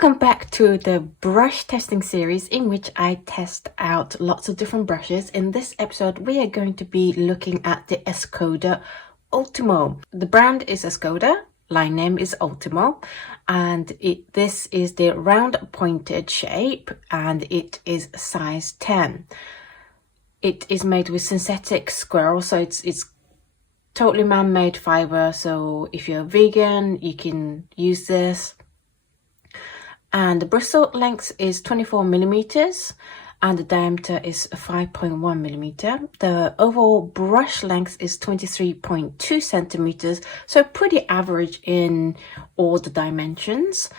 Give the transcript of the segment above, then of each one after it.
Welcome back to the brush testing series in which I test out lots of different brushes. In this episode, we are going to be looking at the Escoda Ultimo. The brand is Escoda, line name is Ultimo, and this is the round pointed shape and it is size 10. It is made with synthetic squirrel, so it's totally man-made fiber, so if you're vegan, you can use this. And the bristle length is 24 millimeters and the diameter is 5.1 millimeter. The overall brush length is 23.2 centimeters, so pretty average in all the dimensions.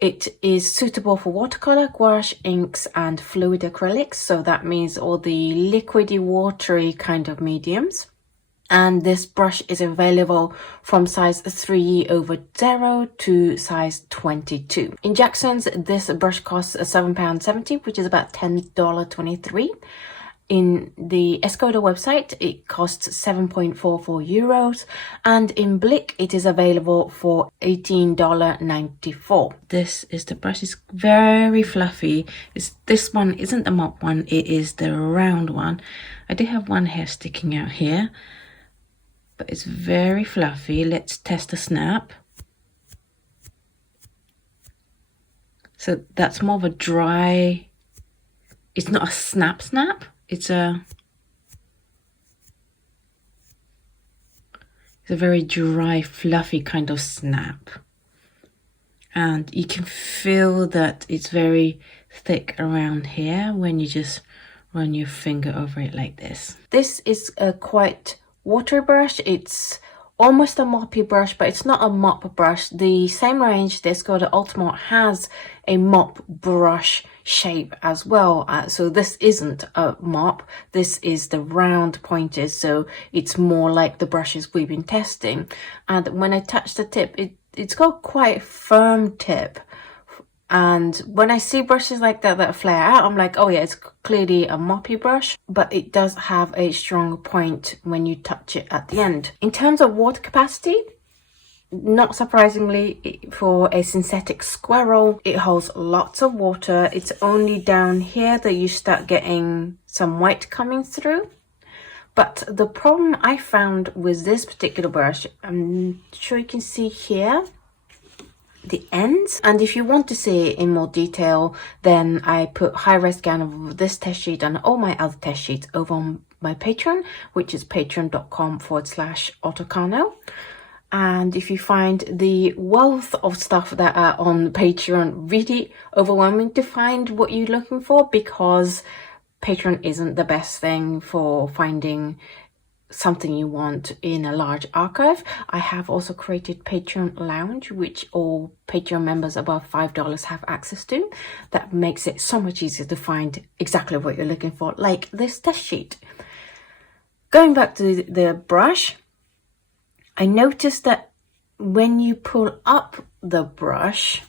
It is suitable for watercolor, gouache, inks and fluid acrylics, so that means all the liquidy, watery kind of mediums. And this brush is available from size 3/0 to size 22. In Jackson's, this brush costs £7.70, which is about $10.23. In the Escoda website, it costs €7.44, and in Blick, it is available for $18.94. This is the brush. It's very fluffy. This one isn't the mop one, it is the round one. I do have one hair sticking out here, but it's very fluffy. Let's test the snap. So that's more of a dry, it's not a snap, it's a very dry, fluffy kind of snap. And you can feel that it's very thick around here when you just run your finger over it like this. This is a quite water brush. It's almost a moppy brush, but it's not a mop brush. The same range, the Escoda Ultimo, has a mop brush shape as well. So this isn't a mop, this is the round pointed, so it's more like the brushes we've been testing. And when I touch the tip, it's got quite a firm tip. And when I see brushes like that flare out, I'm like, oh yeah, it's clearly a moppy brush, but it does have a strong point when you touch it at the end. In terms of water capacity, not surprisingly, for a synthetic squirrel, it holds lots of water. It's only down here that you start getting some white coming through. But the problem I found with this particular brush, I'm sure you can see here, the ends, and if you want to see it in more detail, then I put high-res scan of this test sheet and all my other test sheets over on my Patreon, which is patreon.com/Oto Kano. And if you find the wealth of stuff that are on Patreon really overwhelming to find what you're looking for, because Patreon isn't the best thing for finding something you want in a large archive. I have also created Patreon Lounge, which all Patreon members above $5 have access to. That makes it so much easier to find exactly what you're looking for, like this test sheet. Going back to the brush, I noticed that when you pull up the brush,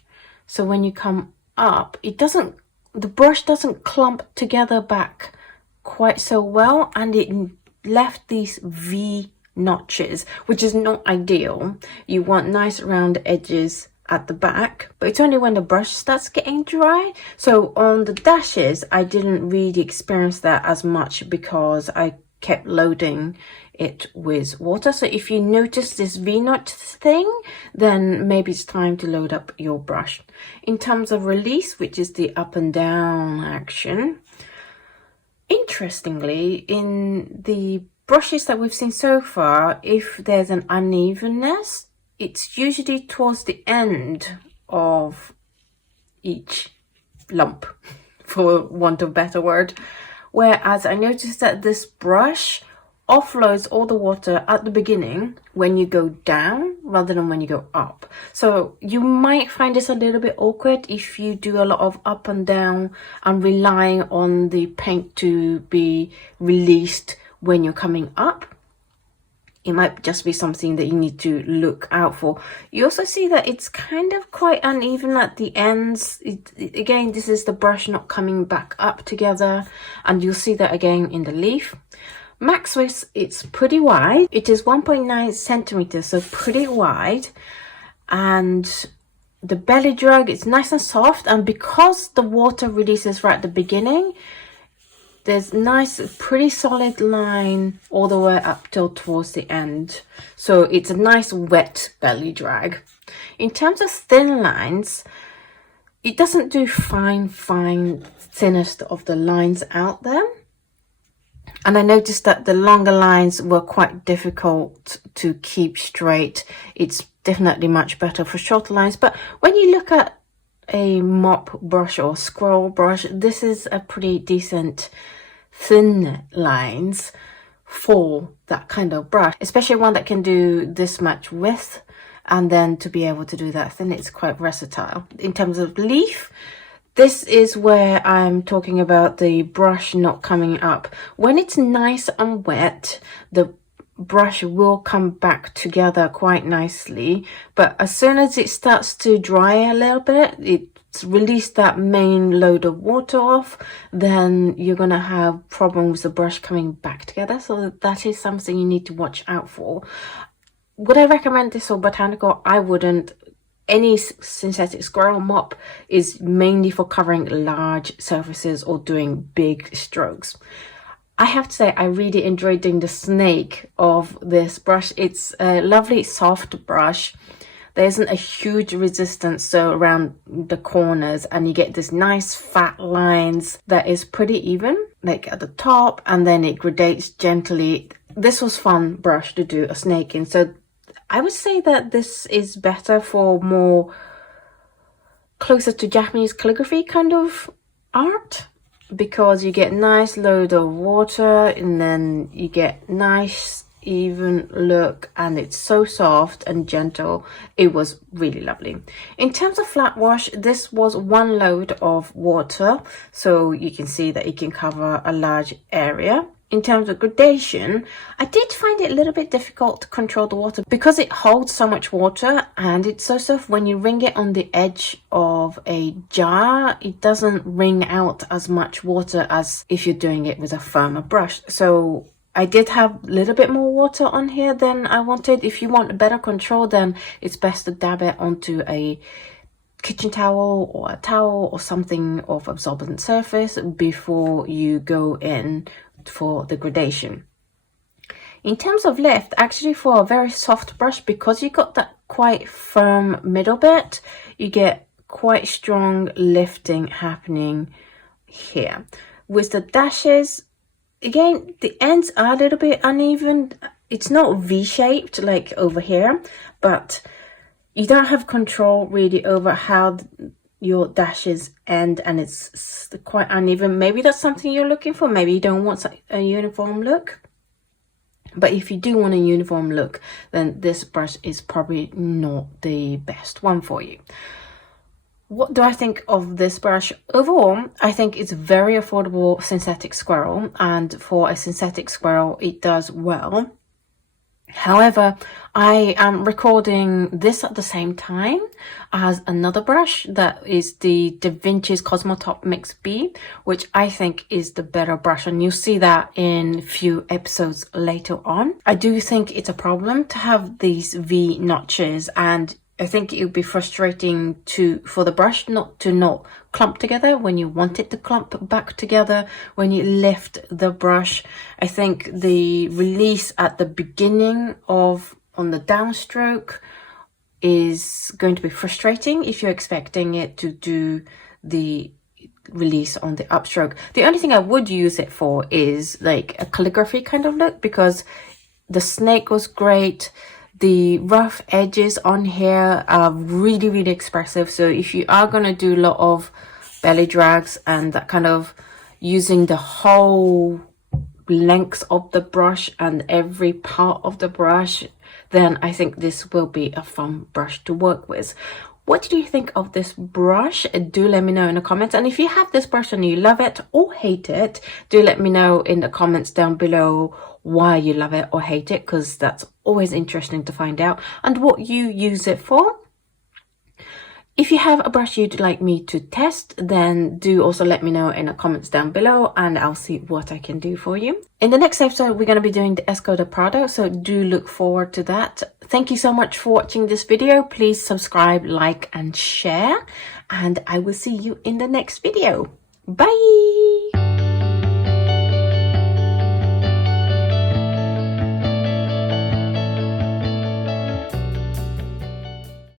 so when you come up, the brush doesn't clump together back quite so well, and it left these V notches, which is not ideal. You want nice round edges at the back, but it's only when the brush starts getting dry. So on the dashes, I didn't really experience that as much because I kept loading it with water. So if you notice this V-notch thing, then maybe it's time to load up your brush. In terms of release, which is the up and down action, interestingly, in the brushes that we've seen so far, if there's an unevenness, it's usually towards the end of each lump, for want of a better word. Whereas I noticed that this brush offloads all the water at the beginning when you go down rather than when you go up. So you might find this a little bit awkward if you do a lot of up and down and relying on the paint to be released when you're coming up. It might just be something that you need to look out for. You also see that it's kind of quite uneven at the ends. Again, this is the brush not coming back up together, and you'll see that again in the leaf. Max width, it's pretty wide. It is 1.9 centimeters, so pretty wide. And the belly drag is nice and soft, and because the water releases right at the beginning, there's nice, pretty solid line all the way up till towards the end. So it's a nice wet belly drag. In terms of thin lines, it doesn't do fine, thinnest of the lines out there. And I noticed that the longer lines were quite difficult to keep straight. It's definitely much better for shorter lines. But when you look at a mop brush or squirrel brush, this is a pretty decent thin lines for that kind of brush, especially one that can do this much width, and then to be able to do that thin, it's quite versatile. In terms of leaf, this is where I'm talking about the brush not coming up. When it's nice and wet, the brush will come back together quite nicely, but as soon as it starts to dry a little bit, it's released that main load of water off, then you're gonna have problems with the brush coming back together. So that is something you need to watch out for. Would I recommend this for botanical? I wouldn't. Any synthetic squirrel mop is mainly for covering large surfaces or doing big strokes. I have to say, I really enjoyed doing the snake of this brush. It's a lovely soft brush. There isn't a huge resistance so around the corners, and you get this nice fat lines that is pretty even, like at the top, and then it gradates gently. This was fun brush to do a snake in. So I would say that this is better for more closer to Japanese calligraphy kind of art, because you get nice load of water and then you get nice even look, and it's so soft and gentle. It was really lovely. In terms of flat wash, this was one load of water, so you can see that it can cover a large area. In terms of gradation, I did find it a little bit difficult to control the water because it holds so much water, and it's so soft. When you wring it on the edge of a jar, it doesn't wring out as much water as if you're doing it with a firmer brush. So I did have a little bit more water on here than I wanted. If you want better control, then it's best to dab it onto a kitchen towel or a towel or something of absorbent surface before you go in for the gradation. In terms of lift, actually for a very soft brush, because you got that quite firm middle bit, you get quite strong lifting happening here. With the dashes, again, the ends are a little bit uneven. It's not V-shaped like over here, but you don't have control really over how your dashes end, and it's quite uneven. Maybe that's something you're looking for. Maybe you don't want a uniform look. But if you do want a uniform look, then this brush is probably not the best one for you. What do I think of this brush? Overall, I think it's a very affordable synthetic squirrel, and for a synthetic squirrel, it does well. However, I am recording this at the same time as another brush that is the Da Vinci's Cosmotop Mix B, which I think is the better brush, and you'll see that in a few episodes later on. I do think it's a problem to have these V notches, and I think it would be frustrating for the brush not clump together when you want it to clump back together when you lift the brush. I think the release at the beginning on the downstroke is going to be frustrating if you're expecting it to do the release on the upstroke. The only thing I would use it for is like a calligraphy kind of look, because the snake was great. The rough edges on here are really, really expressive. So if you are going to do a lot of belly drags and that kind of using the whole length of the brush and every part of the brush, then I think this will be a fun brush to work with. What do you think of this brush? Do let me know in the comments. And if you have this brush and you love it or hate it, do let me know in the comments down below why you love it or hate it, because that's always interesting to find out, and what you use it for. If you have a brush you'd like me to test, then do also let me know in the comments down below, and I'll see what I can do for you. In the next episode, we're going to be doing the Escoda Prado, so do look forward to that. Thank you so much for watching this video. Please subscribe, like, and share, and I will see you in the next video. Bye!